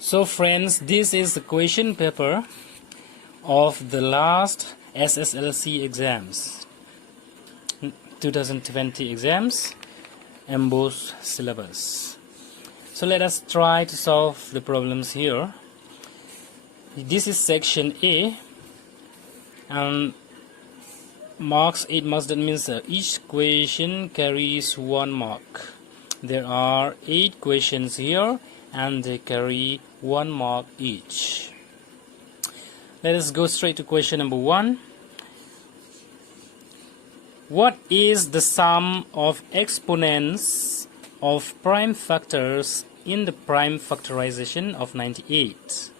So friends, this is the question paper of the last SSLC exams, 2020 exams, embossed syllabus. So let us try to solve the problems here. This is section A, and marks 8 marks. That means each question carries 1 mark. There are 8 questions here and they carry 1 mark each. Let us go straight to question number 1. What is the sum of exponents of prime factors in the prime factorization of 98?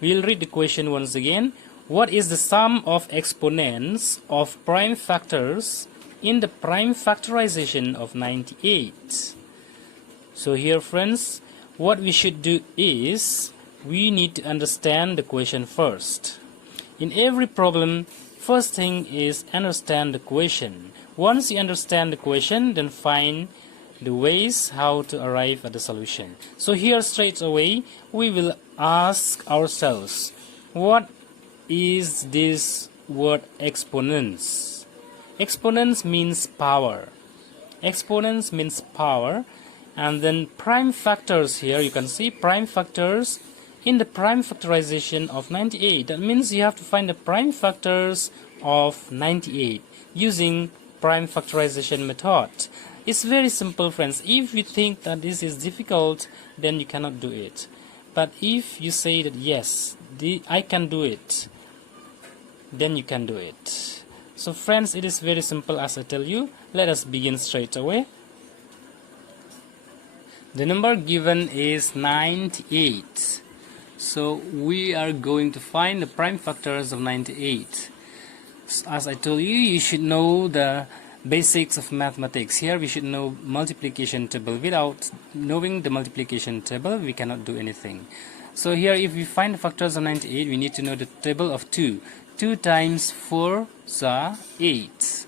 We'll read the question once again. What is the sum of exponents of prime factors in the prime factorization of 98? So here, friends, what we should do is we need to understand the question first. In every problem, first thing is understand the question. Once you understand the question, then find the ways how to arrive at the solution. So here straight away we will ask ourselves, what is this word exponents? Exponents means power. Exponents means power. And then prime factors, here you can see prime factors in the prime factorization of 98. That means you have to find the prime factors of 98 using prime factorization method. It's very simple, friends. If you think that this is difficult, then you cannot do it. But if you say that yes, I can do it, then you can do it. So friends, it is very simple as I tell you. Let us begin straight away. The number given is 98. So we are going to find the prime factors of 98. As I told you, you should know the basics of mathematics. Here we should know multiplication table. Without knowing the multiplication table, we cannot do anything. So here, if we find the factors of 98, we need to know the table of 2. 2 times 4 is 8.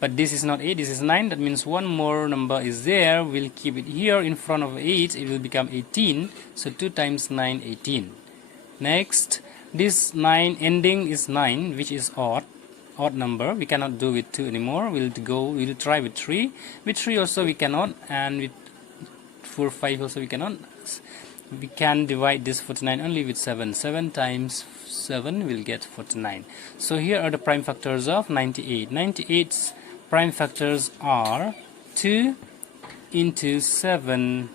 But this is not 8, this is 9. That means one more number is there. We'll keep it here in front of 8. It will become 18. So 2 times 9, 18. Next, this 9 ending is 9, which is odd number. We cannot do with 2 anymore. We'll try with 3. With 3 also we cannot, and with 4, 5 also we cannot. We can divide this 49 only with 7. 7 times 7 will get 49. So here are the prime factors of 98. 98's prime factors are 2 into 7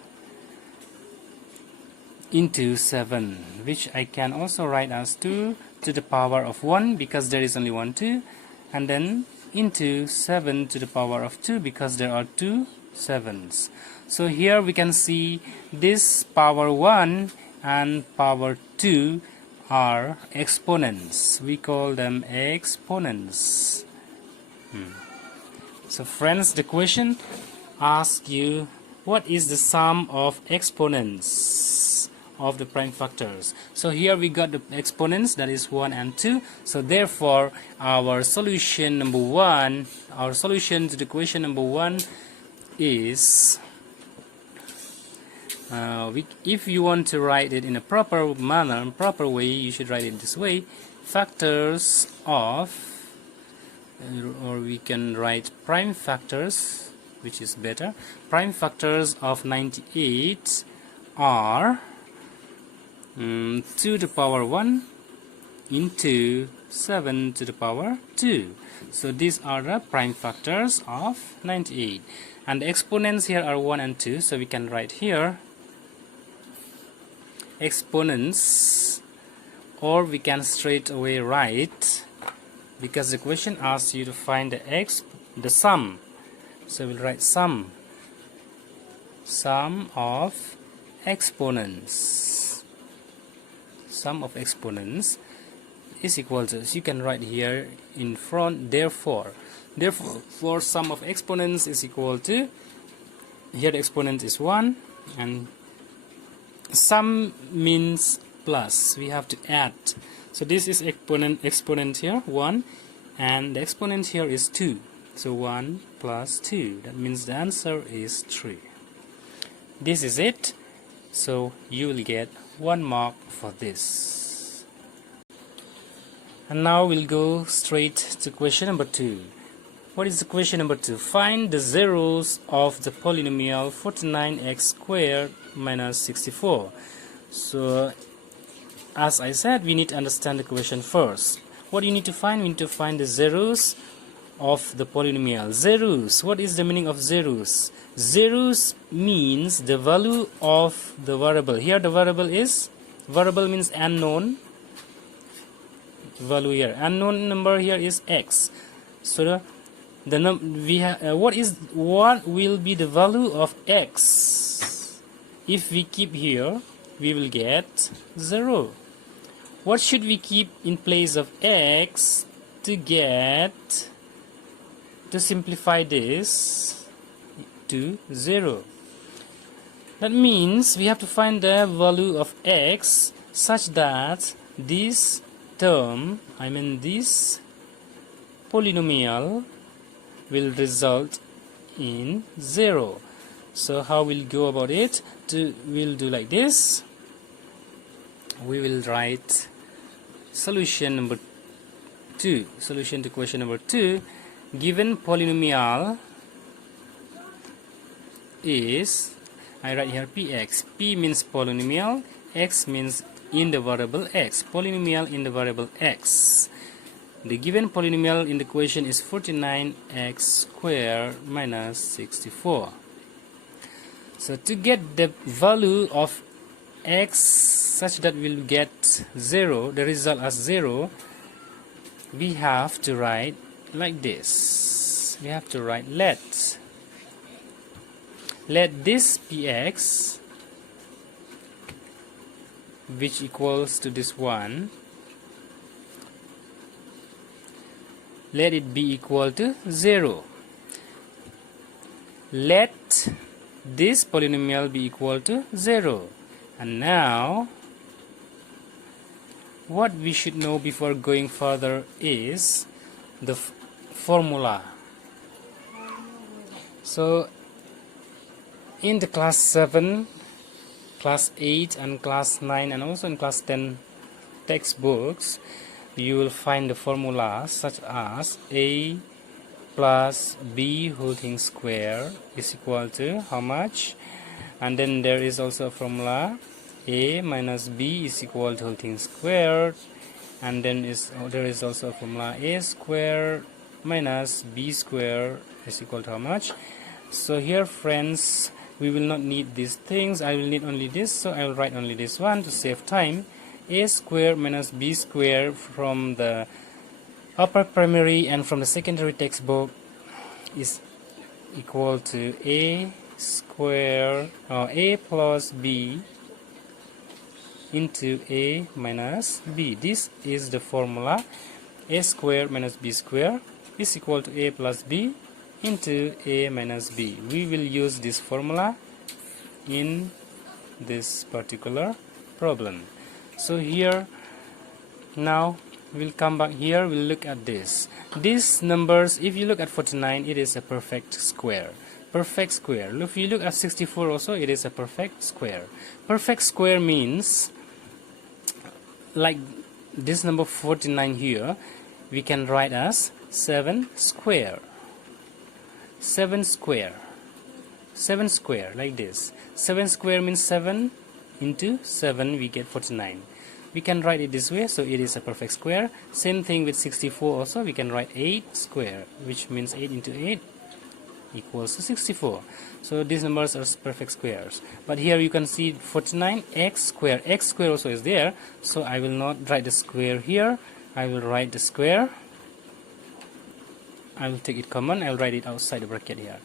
into 7, which I can also write as 2 to the power of 1 because there is only 1 2, and then into 7 to the power of 2 because there are 2 7s. So here we can see this power 1 and power 2 are exponents. We call them exponents. So friends, the question asks you, what is the sum of exponents of the prime factors? So here we got the exponents, that is 1 and 2. So therefore our solution number 1, our solution to the question number 1 is, if you want to write it in a proper manner, proper way, you should write it this way: factors of, or we can write prime factors, which is better. Prime factors of 98 are 2 to the power 1 into 7 to the power 2. So these are the prime factors of 98. And the exponents here are 1 and 2. So we can write here exponents, or we can straight away write, because the question asks you to find the sum. So we'll write sum of exponents. Sum of exponents is equal to, you can write here in front, therefore sum of exponents is equal to, here the exponent is 1 and sum means plus, we have to add. So this is exponent here 1, and the exponent here is 2. So 1 plus 2, that means the answer is 3. This is it. So you will get 1 mark for this. And now we'll go straight to question number 2. What is the question number 2? Find the zeros of the polynomial 49x squared minus 64. So as I said, we need to understand the question first. What do you need to find? We need to find the zeros of the polynomial. Zeros. What is the meaning of zeros? Zeros means the value of the variable. Here the variable means unknown value here. Unknown number here is x. So what will be the value of x? If we keep here, we will get 0. What should we keep in place of x to simplify this to 0? That means we have to find the value of x such that this term, this polynomial, will result in 0. So how we'll go about it? We'll do like this. We will write solution number 2. Solution to question number 2. Given polynomial is, I write here px. P means polynomial, x means in the variable x. Polynomial in the variable x. The given polynomial in the question is 49x squared minus 64. So to get the value of x such that we'll get 0, the result as 0, we have to write like this. We have to write let this px, which equals to this one, let it be equal to 0. Let this polynomial be equal to 0. And now what we should know before going further is the formula. So in the class 7, class 8 and class 9 and also in class 10 textbooks, you will find the formula such as a plus b whole thing square is equal to how much? And then there is also a formula a minus b is equal to whole thing squared, and then there is also a formula a squared minus b squared is equal to how much? So here, friends, we will not need these things. I will need only this, so I will write only this one to save time. A squared minus b squared from the upper primary and from the secondary textbook is equal to a square or a plus b into a minus b. This is the formula. A square minus b square is equal to a plus b into a minus b. We will use this formula in this particular problem. So here, now we'll come back here, we'll look at this. These numbers, if you look at 49, it is a perfect square. Perfect square. If you look at 64 also, it is a perfect square. Perfect square means, like this number 49 here, we can write as 7 square. 7 square. 7 square, like this. 7 square means 7 into 7, we get 49. We can write it this way, so it is a perfect square. Same thing with 64 also, we can write 8 square, which means 8 into 8 equals to 64. So these numbers are perfect squares. But here you can see 49 x square. X square also is there, so I will not write the square here. I will write the square. I will take it common. I will write it outside the bracket here.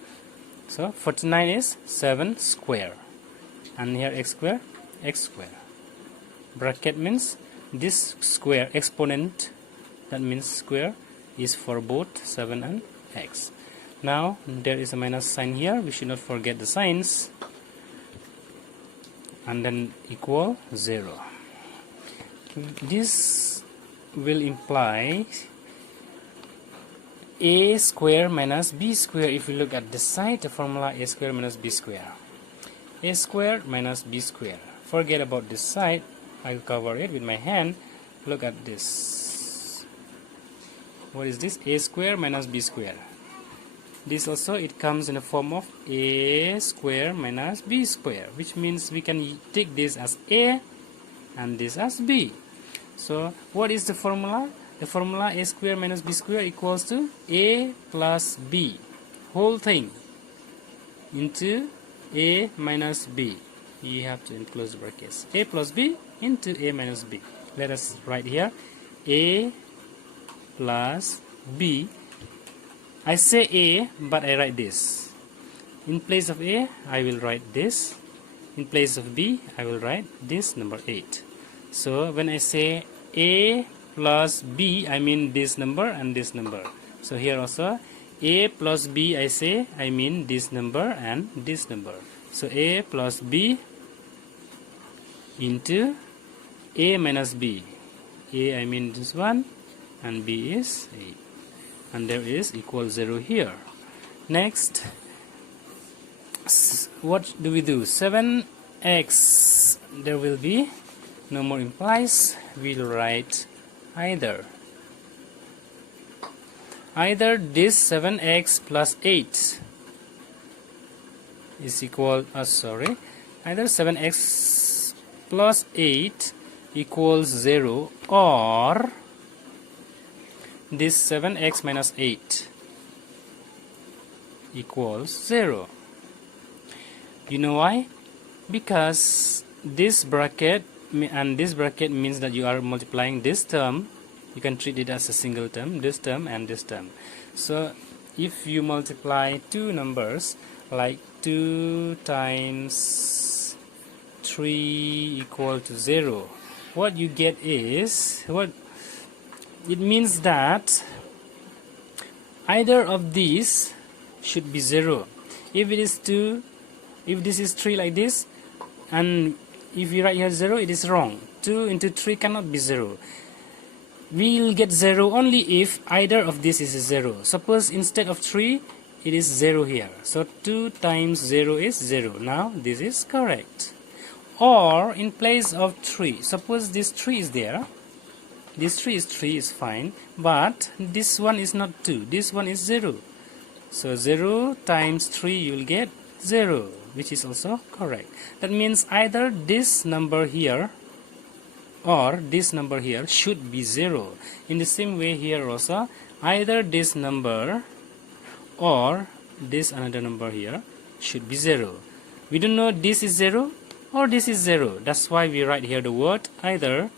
So 49 is 7 square. And here x square, x square. Bracket means this square exponent, that means square, is for both 7 and x. Now there is a minus sign here, we should not forget the signs, and then equal 0. This will imply a square minus b square. If you look at the side, the formula a square minus b square. a square minus b square. Forget about this side, I'll cover it with my hand. Look at this. What is this? A square minus b square. This also, it comes in the form of a square minus b square, which means we can take this as a and this as b. So what is the formula? The formula a square minus b square equals to a plus b, whole thing, into a minus b. You have to enclose the brackets. A plus b into a minus b. Let us write here a plus b. I say a, but I write this. In place of a, I will write this. In place of b, I will write this number 8. So when I say a plus b, I mean this number and this number. So here also a plus b, I say I mean this number and this number. So a plus b into a minus b. A, I mean this one, and b is 8. And there is equal 0 here. Next, what do we do? 7x, there will be no more implies. We'll write either this 7x plus 8 is equal, either 7x plus 8 equals 0, or this 7x minus 8 equals 0. You know why? Because this bracket and this bracket means that you are multiplying this term. You can treat it as a single term, this term and this term. So if you multiply two numbers like 2 times 3 equal to 0, what you get is, it means that either of these should be 0. If it is 2, if this is 3 like this, and if you write here 0, it is wrong. 2 into 3 cannot be 0. We will get 0 only if either of this is 0. Suppose instead of 3, it is 0 here. So 2 times 0 is 0. Now this is correct. Or in place of 3, suppose this 3 is there. This 3 is fine, but this one is not 2. This one is 0. So 0 times 3 you will get 0, which is also correct. That means either this number here or this number here should be 0. In the same way here also, either this number or this another number here should be 0. We don't know this is 0 or this is 0. That's why we write here the word either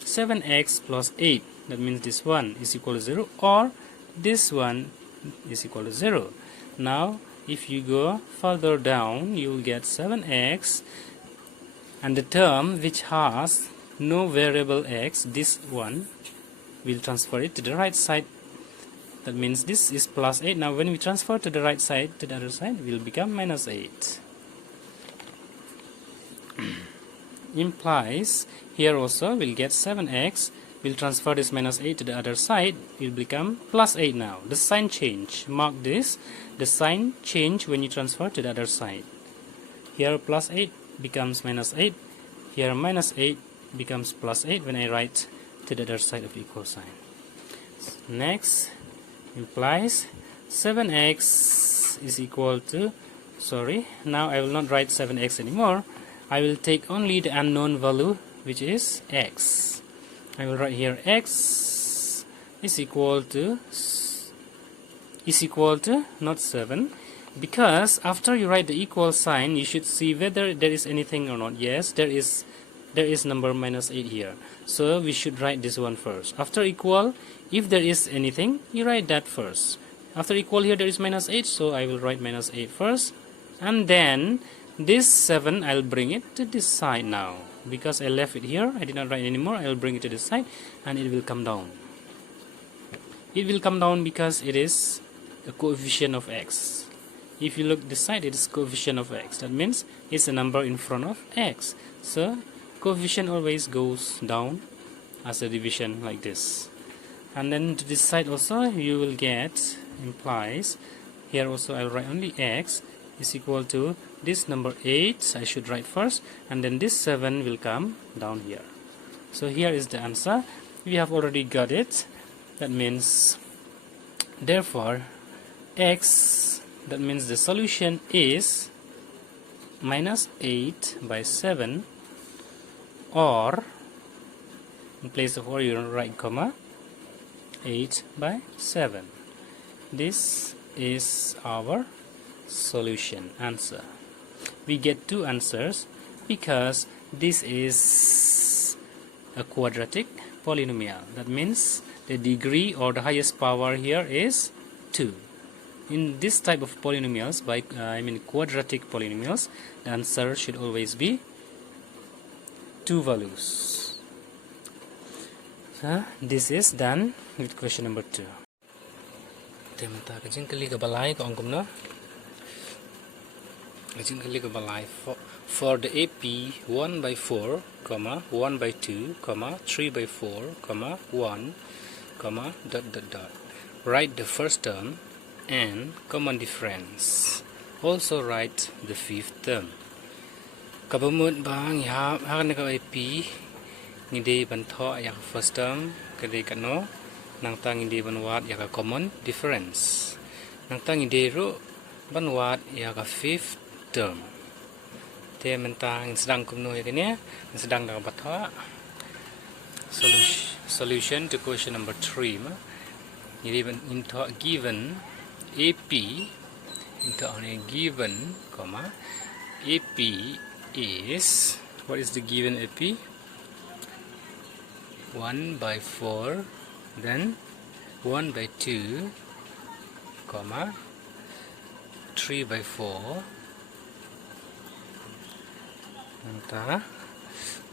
7x plus 8. That means this one is equal to 0 or this one is equal to 0. Now if you go further down, you will get 7x, and the term which has no variable x, this one, we'll transfer it to the right side. That means this is plus 8. Now when we transfer to the right side, to the other side, will become minus 8. Implies here also we'll get 7x, we'll transfer this minus 8 to the other side, it will become plus 8 now. The sign change, mark this, the sign change when you transfer to the other side. Here plus 8 becomes minus 8, here minus 8 becomes plus 8 when I write to the other side of the equal sign. Next, implies 7x is equal to, now I will not write 7x anymore. I will take only the unknown value, which is x. I will write here x is equal to not 7, because after you write the equal sign you should see whether there is anything or not. Yes, there is number minus 8 here, so we should write this one first. After equal, if there is anything, you write that first. After equal, here there is minus 8, so I will write minus 8 first, and then this 7 I'll bring it to this side now. Because I left it here, I did not write anymore, I will bring it to this side and it will come down. It will come down because it is a coefficient of x. If you look this side, it is coefficient of x. That means it's a number in front of x. So coefficient always goes down as a division like this. And then to this side also you will get, implies, here also I will write only x, is equal to this number 8, I should write first, and then this 7 will come down here. So here is the answer. We have already got it. That means, therefore, x, that means the solution is minus 8 by 7, or in place of or you write comma 8 by 7. This is our solution answer. We get two answers because this is a quadratic polynomial. That means the degree or the highest power here is 2. In this type of polynomials, quadratic polynomials, the answer should always be 2 values. So this is done with question number 2. For the AP 1 by 4, 1 by 2, 3 by 4, 1, write the first term and common difference. Also write the fifth term. Kabamut bang ya hakan ka AP ngide bantho ya first term kade kano nang tang ngide banwat ya ka common difference. Nang tang ngide ru banwat ya ka fifth term. Te mentang sedang kumno ya kene sedang da batho. Solution to question number 3 ma. Into given AP into a given comma AP is, what is the given AP? 1 by 4, then 1 by 2, comma 3 by 4,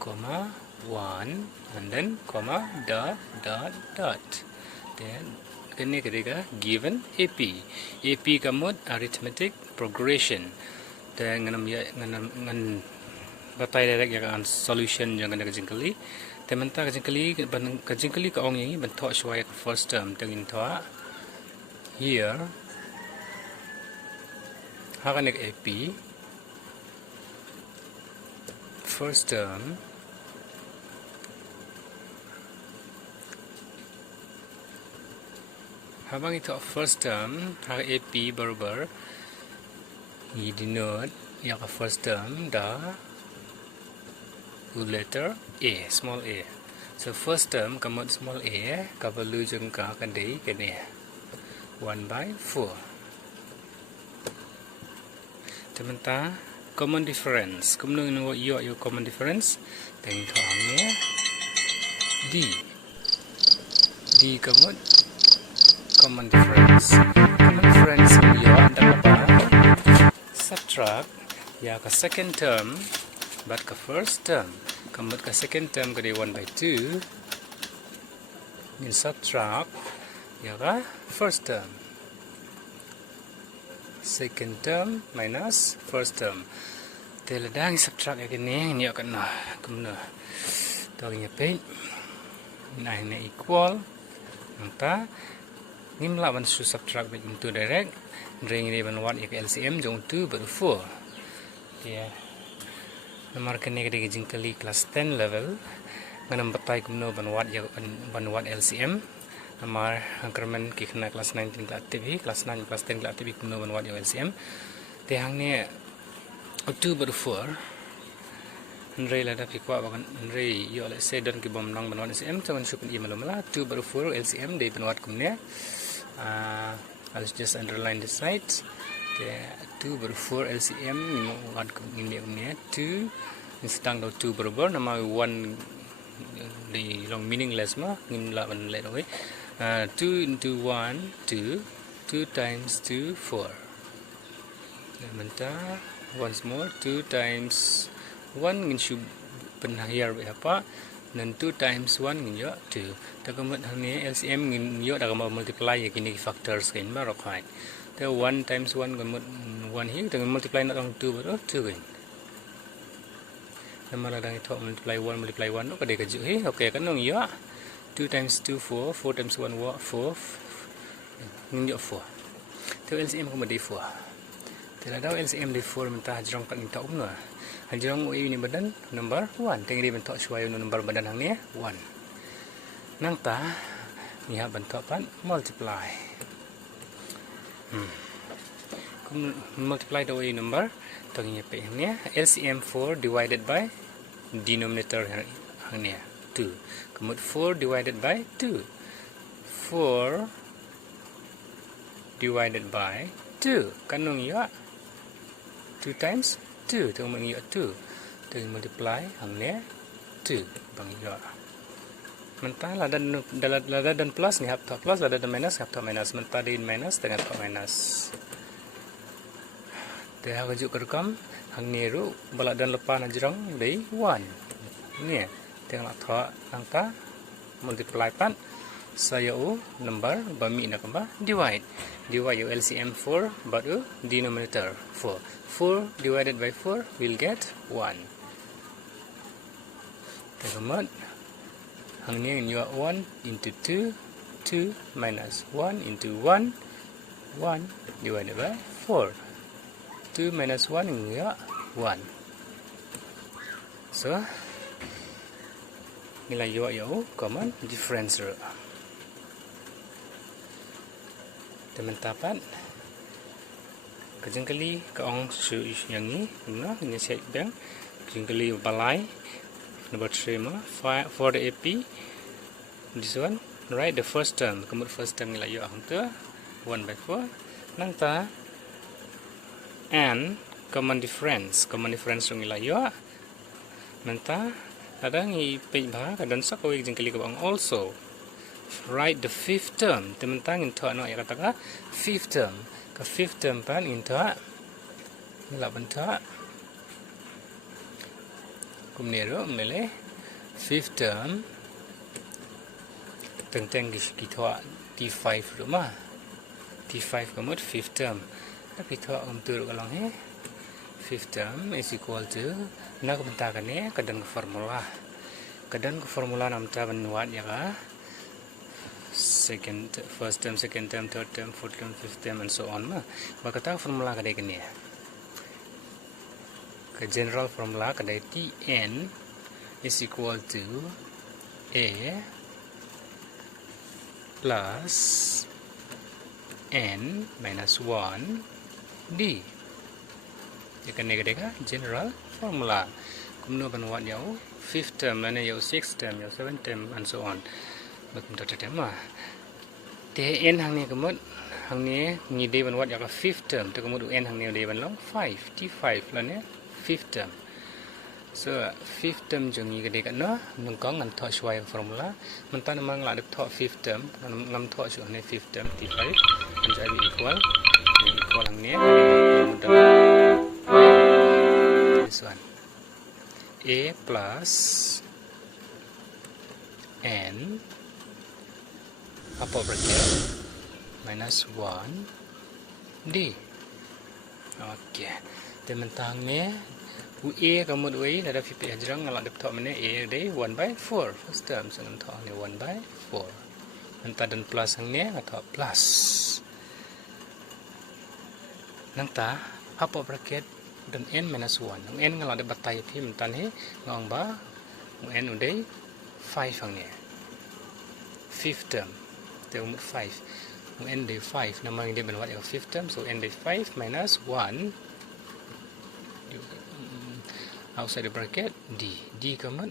comma 1, and then comma dot. Then given AP. AP kamut arithmetic progression. Then ngan batay direct ya solution yang kena kajingkali. Tementa kajingkali ka ong yang bentok shway first term tengin toa. Here hakan AP first term habang ito first term ha AP berber i denote ya ka first term da letter A, small a. So first term kamot small a ka valu jeng ka kandai kene 1 by 4. Tementa common difference. Kumno no yo common difference teng thangnya D kamot common difference. Common difference yo anda apa? Subtract ya ka second term but ka first term. Kamot ka second term kadi 1 by 2. Min subtract ya ka first term. Second term minus first term. Teladang subtract ya kini ni akan nah kumna. Tawnya pe. Nah ini equal. Maka nimla ban su subtract with into direct. Ring ni ban wat ya ke LCM jong 2 by 4. Ya. Nomor kene kadi jingkali kelas 10 level. Nganam batai kumno ban wat ya ban wat LCM. Nomor increment kena kelas 19 kelas aktif kelas 9 kelas 10 kelas aktif kumno ban wat ya LCM. Te hang ni 2 by 4. Nrei la da pikwa bakan nrei yo let's say don ki bom nang ban wat LCM chawan shupin i malumala 2 by 4 LCM de ban wat kumne. I'll just underline the sides. 2 by 4 LCM ni wat kumne 2 instang do 2 berber nama 1 di long meaningless ma ngin la ban le doi 2 into 1 2 times 2 4. Bentar once more 2 times 1 ngin shu penahir apa dan 2 times 1 ngin yo 2 takamut hang LCM ngin yo da ma multiply ya kini factors kain ma rokai the 1 times 1 gamut 1 hi dengan multiply not on 2 baru 2 kain nama la dang itu multiply 1 no ka de ka ju hi okay kan nong yo 2 times 2 4 4 times 1 4 ngin yo 4 to LCM ko ma de 4 Thì là đâu LCM đi 4 mình ta jong kat minta umno. Han jong ini badan number 1. Tengri bentuk suai number badan hang ni 1. Nang ta ni ha bentuk pan multiply. Multiply the number tong pe ni LCM 4 divided by denominator hang ni 2. Kemudian 4 divided by 2. 4 divided by 2. Kanung ya 2 times 2. Tengok mang ya 2. Tengok multiply hang ni 2 bang ya. Mentah lada dan plus ni hab tak plus, lada dan minus hab tak minus. Mentah din minus dengan tak minus. Dia akan juk rekam hang ni ru balak dan lepas na jerang dari 1. Ni tengok nak thak hang ta multiply pan saya number bami nak apa divide you LCM 4 but denominator 4 divided by 4 will get 1. Tengok hang ni you 1 into 2 minus 1 into 1 divided by 4. 2 minus 1 you 1. So nilai you common difference. Teman tapat kejengkali kaong su yang ni ini set bang kejengkali balai number 3 for the AP this one write the first term kemudian first term nilai you hang tu 1 by 4 nang ta and common difference nilai you nang ta ada ngi pe ba kadan sak ko kejengkali kaong also write the fifth term. Teman-teman into no ya kata fifth term. Ke fifth term pan into nila bentuk. Kemudian mele fifth term tentang kita T5 rumah. T5 kemudian fifth term. Tapi kita untuk kalau he fifth term is equal to nak bentuk ni kadan ke formula. Kadan ke formula nam ta benwat ya ka. First term, second term, third term, fourth term, fifth term, and so on. Bakatang formula kadai kini. Ke general formula kadai Tn is equal to A plus N minus 1 D. Jika kadai ka general formula. Kemudian penuat jauh fifth term, mana jauh sixth term, jauh seventh term, and so on. Betul tema. Tn hang ni kemudian hang ni ni day ban wat ya ka fifth term. Tu kemudian n hang ni day ban long 5 T5 lah ni fifth term. So fifth term jung ni kadai kat no nungkong ngan thok suai formula. Mentan mang la dak thok fifth term ngam thok su ni fifth term T5 and so equal hang ni this one A plus N apa bracket minus 1 D. Okey. Teman-teman ni A kamu dua ada fipi ajarang ngalak dapat mana A day 1 by 4 first term sangat thok ni 1 by 4. Nanta dan plus hang ni atau plus. Nanta apa bracket dan n minus 1. N ngalak dapat tai pi mentan he ngong ba n uday 5 hang ni. Fifth term. Umur 5 n day 5 nama yang dia benwat yang fifth term so n day 5 minus 1 outside the bracket d common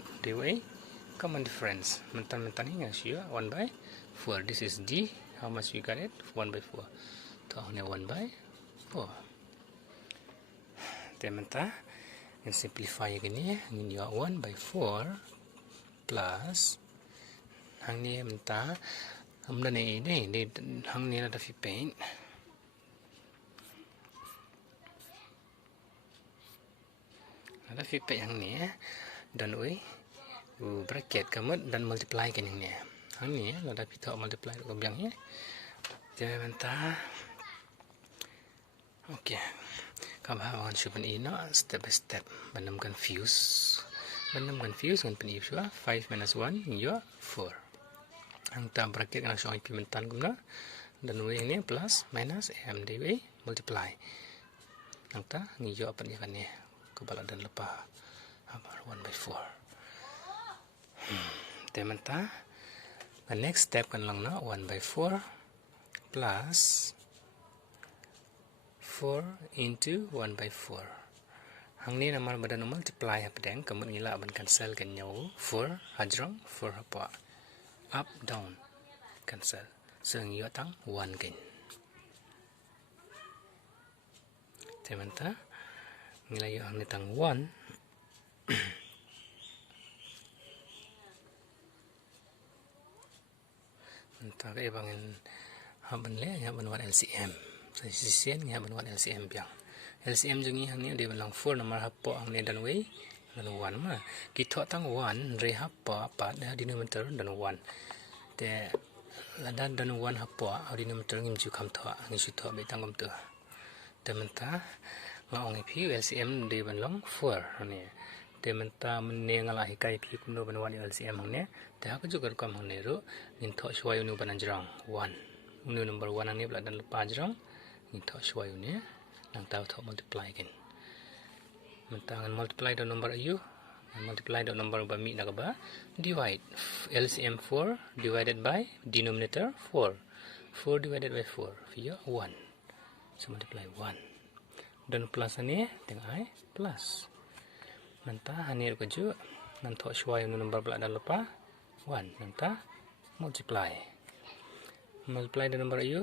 common difference mentan hingga sure 1 by 4 this is d how much we got it 1 by 4 tahunnya 1 by 4 teman-teman yang simplify gini ini 1 by 4 plus hang ni mentah Hamda ni hang ni ada fipain. Ada fipain hang ni dan bracket kamu dan multiply kan yang ni. Hang ni ada pita multiply ke biang ni. Jadi mentah. Okey. Kamu akan cuba ini step by step. Benam confuse dengan pen if 5 minus 1 you 4. Ang tam bracket kena show implementan guna dan ini plus minus m dw multiply nang ta ngiyo apa ni kan ni kebala dan lepa 1 by 4 temanta the next step kan lang na 1 by 4 plus 4 into 1 by 4 hang ni namal badan multiply apa deng kemun ngila ban cancel kan nhau 4 hajrong 4 apa up down cancel so ngiyo tang 1 kan temanta ngila yo hang ni tang 1 entah ke bangin haban le nya ban LCM so sisian nya ban LCM biang LCM jungi hang ni dia belang 4 nomor hapo hang ni dan way dan 1 ma kita tang 1 re hapo apa dah denominator dan 1 te ladan dan 1 hapo denominator ngim ju kham tho ngi su tho be tang gam tu te menta ngong pi LCM dia belang 4 ni te menta menne ngala hikai pi kumno ban LCM hang ni te ha ju gar kam hang ni ro nin tho shwai nu ban anjrang 1 nu number 1 ani bla dan lepa anjrang nin tho shwai ni nang tau tho multiply kan menta ngan multiply do number ayu multiply do number ba mi na ba divide LCM 4 divided by denominator 4 divided by 4 via 1 so multiply 1 dan plus ani teng ai plus menta hanir ko ju nan tho shwai nu number bla dan lepa 1 menta multiply the number ayu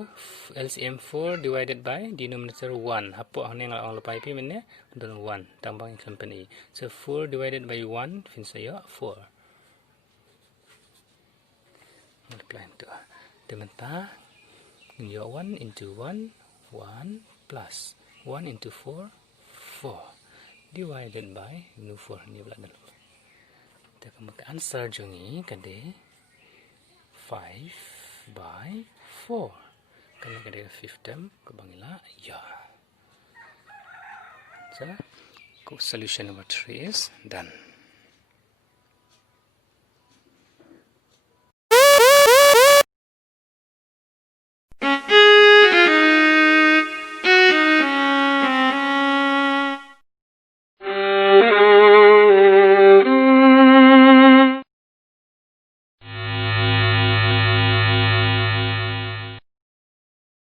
LCM 4 divided by denominator 1 hapo hang nang ang lepai pi menne dan 1 tambang company so 4 divided by 1 fin saya 4 multiply tu tementa yo 1 into 1 1 plus 1 into 4 4 divided by nu 4 ni bla dan ta kamu answer jungi kade 5 by 4 kan kade 5 term ko bangila ya so solution number 3 is done.